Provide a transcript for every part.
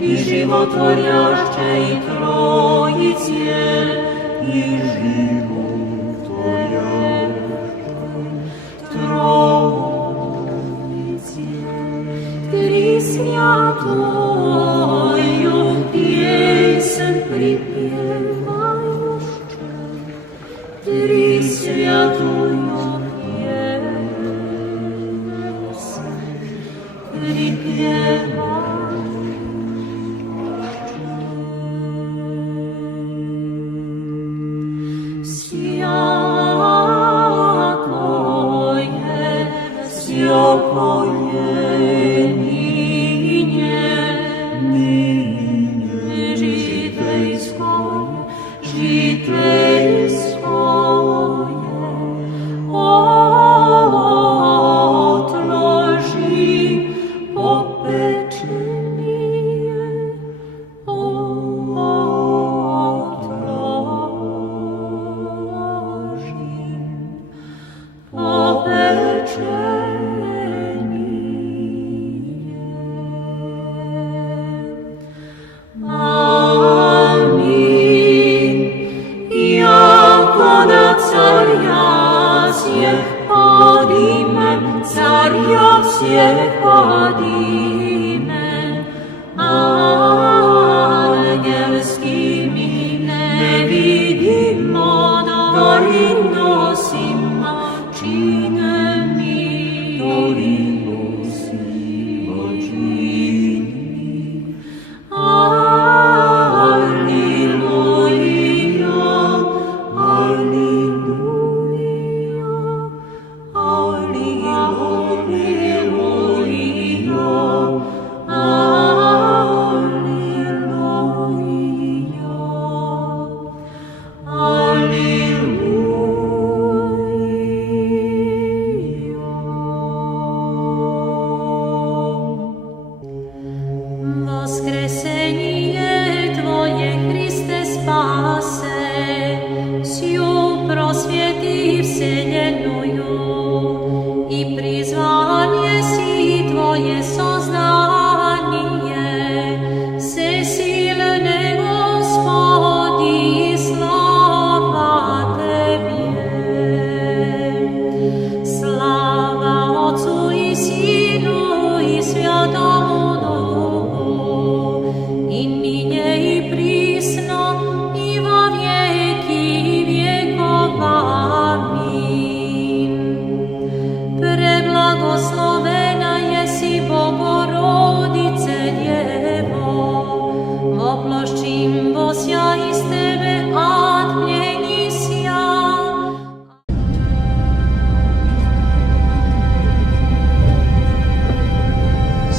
i životvorjašćej Trojice, i životvorjašćej Trojice. Tri svjatoju pjesem pripjevajušće, tri svjatoju pjesem pripjevajušće.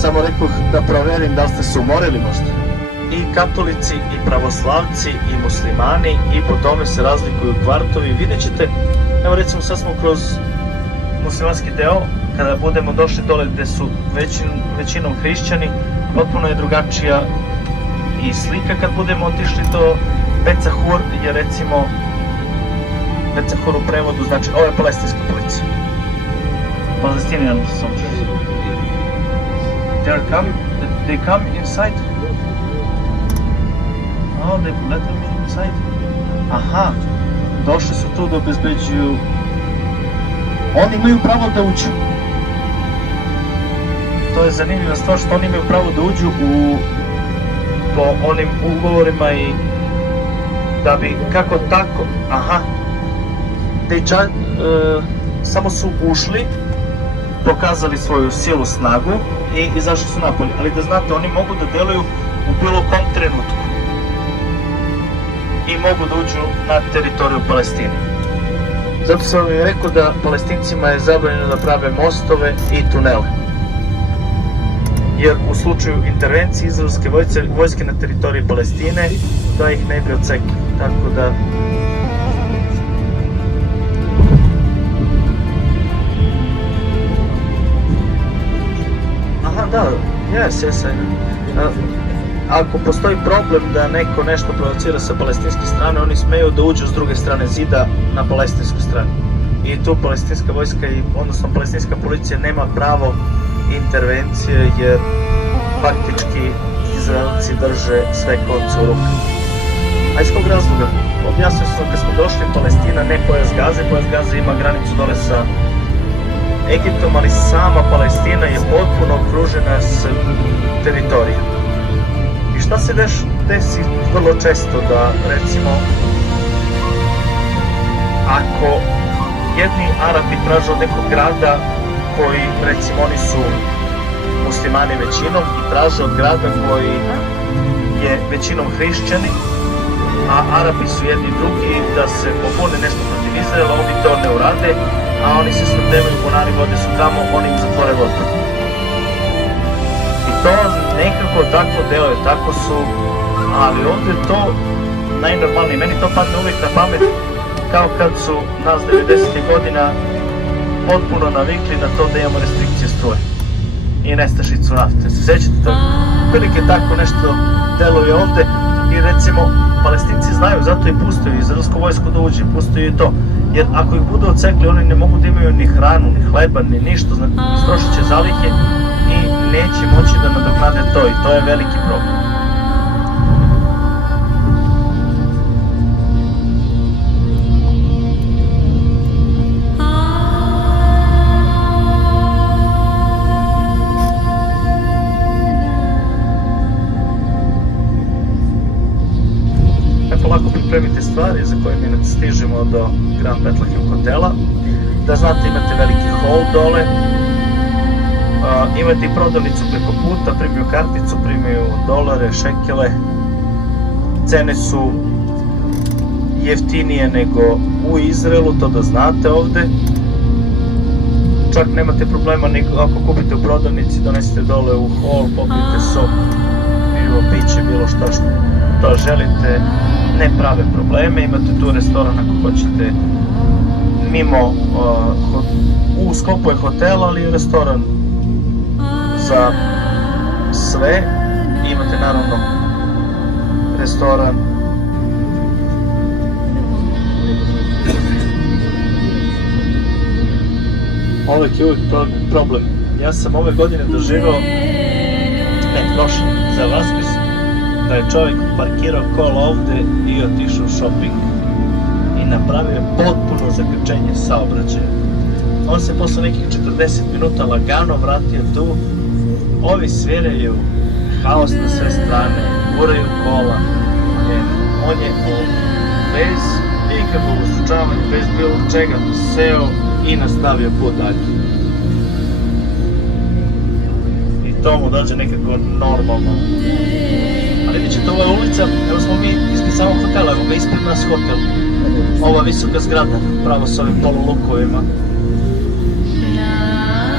Samo rekoh da proverim da li ste se umorili možda. I katolici, i pravoslavci, i muslimani, i po tome se razlikuju kvartovi. Vidjet ćete, evo recimo sad smo kroz muslimanski deo, kada budemo došli dole gde su većinom hrišćani, potpuno je drugačija i slika. Kad budemo otišli do Becahur, je recimo, Becahur u prevodu znači ovo je palestinska policija. Palestinian soldiers. They come inside. Oh, they let them inside. Aha, došli su tu da obezbeđuju. Oni imaju pravo da uđu. To je zanimljiva stvar što oni imaju pravo da uđu po onim ugovorima i da bi kako tako, aha, samo su ušli, pokazali svoju silu, snagu i izašli su napolje. Ali da znate, oni mogu da deluju u bilo kom trenutku i mogu da uđu na teritoriju Palestine. Zato sam vam i rekao da Palestincima je zabranjeno da prave mostove i tunele. Jer u slučaju intervencije izraelske vojske na teritoriji Palestine, da ih ne bi odsekli. Tako da... Aha, da, yes, ako postoji problem da neko nešto provocira sa palestinske strane, oni smeju da uđu s druge strane zida na palestinsku stranu. I tu palestinska vojska, odnosno palestinska policija nema pravo intervencije, jer faktički Izraelci drže sve konce u rukama. A iz kog razloga? Objasnio sam kad smo došli, Palestina ne pojas Gaze, pojas Gaze ima granicu dole sa Egiptom, ali sama Palestina je potpuno okružena s teritorijom. I šta se desi vrlo često da, recimo, ako jedni Arapi traže od nekog grada koji, recimo, oni su muslimani većinom i traže od grada koji je većinom hrišćani, a Arapi su jedni drugi, da se pobune nešto protiv Izraela, ovi to ne urade, a oni se snabdevaju, bunari vode su tamo, oni im zatvore vodu. I to nekako tako deluje, tako su, ali ovdje je to najnormalnije. Meni to padne uvijek na pamet, kao kad su nas 90. godina potpuno navikli na to da imamo restrikcije struje i nestašicu nafte. Se sjećate toga? Prilike tako nešto deluje ovdje i recimo Palestinci znaju, zato i pustaju izraelsku vojsku da uđe, pustaju i to. Jer ako ih budu odsekli, oni ne mogu da imaju ni hranu, ni hleba, ni ništa, znači istrošit će zalihe i neće moći da nadoknade to i to je veliki problem. Polako pripremite stvari za koje mi stižemo do Grand Bethlehem hotela. Da znate, imate veliki hol dole, imate i prodavnicu preko puta, primaju karticu, primaju dolare, šekele. Cene su jeftinije nego u Izraelu, to da znate ovde. Čak nemate problema ako kupite u prodavnici, donesete dole u hol, popijete sok, pivo, piće, bilo što to želite. Ne prave probleme, imate tu restoran ako hoćete mimo, u sklopu je hotel, ali je restoran za sve. Imate naravno restoran uvijek je problem. Ja sam ove godine doživao, prošle, za Vaskrs, da je čovjek parkirao kola ovde i otišao u shopping i napravio potpuno zakrčenje saobraćaja. On se posle nekih 40 minuta lagano vratio tu, ovi sviraju, haos na sve strane, guraju kola, on je bez ikakvog ustručavanja, bez bilo čega seo i nastavio put dalje. I to mu dođe nekako normalno. Ali vidjet ćete, ova ulica, evo smo mi ispred samog hotela, evo ga ispred nas hotel. Ova visoka zgrada, pravo s ovim polulukovima.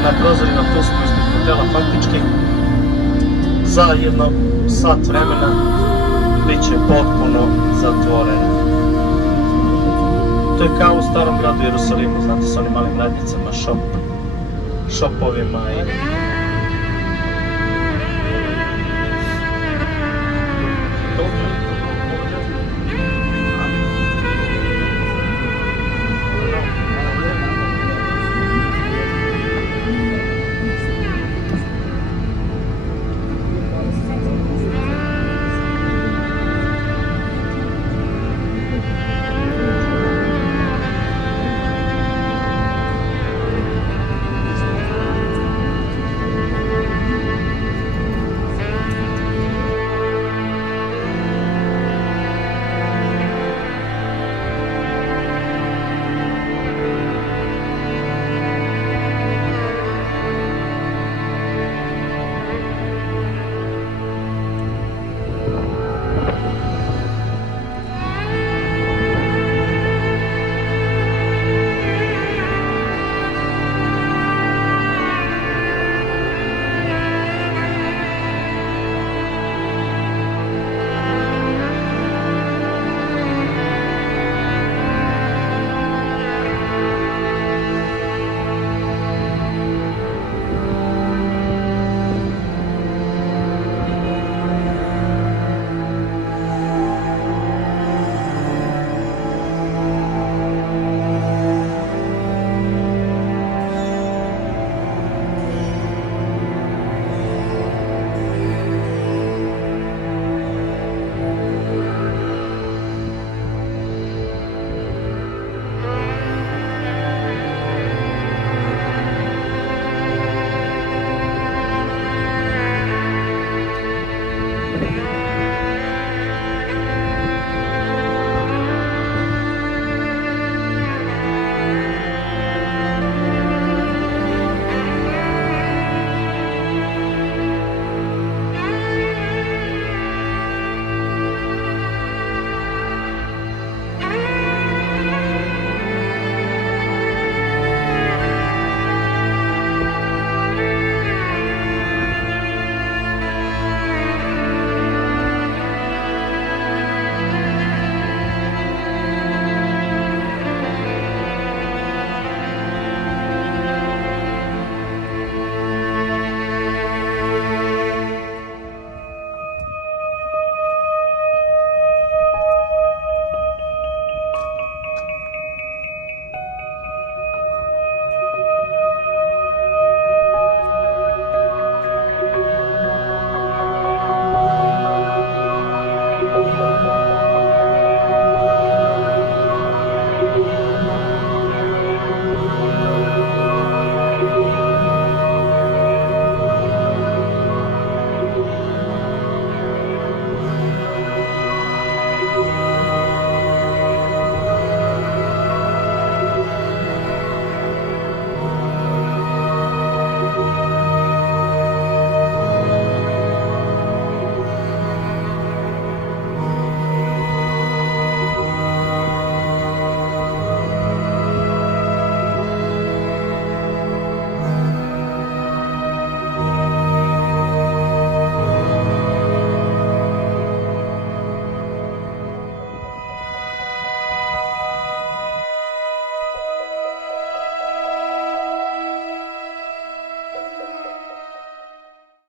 Na prozorima tu smo ispred hotela, faktički za jedno sat vremena bit će potpuno zatvoreno. To je kao u starom gradu Jerusalimu, znate, s onim malim radnicama, šopovima i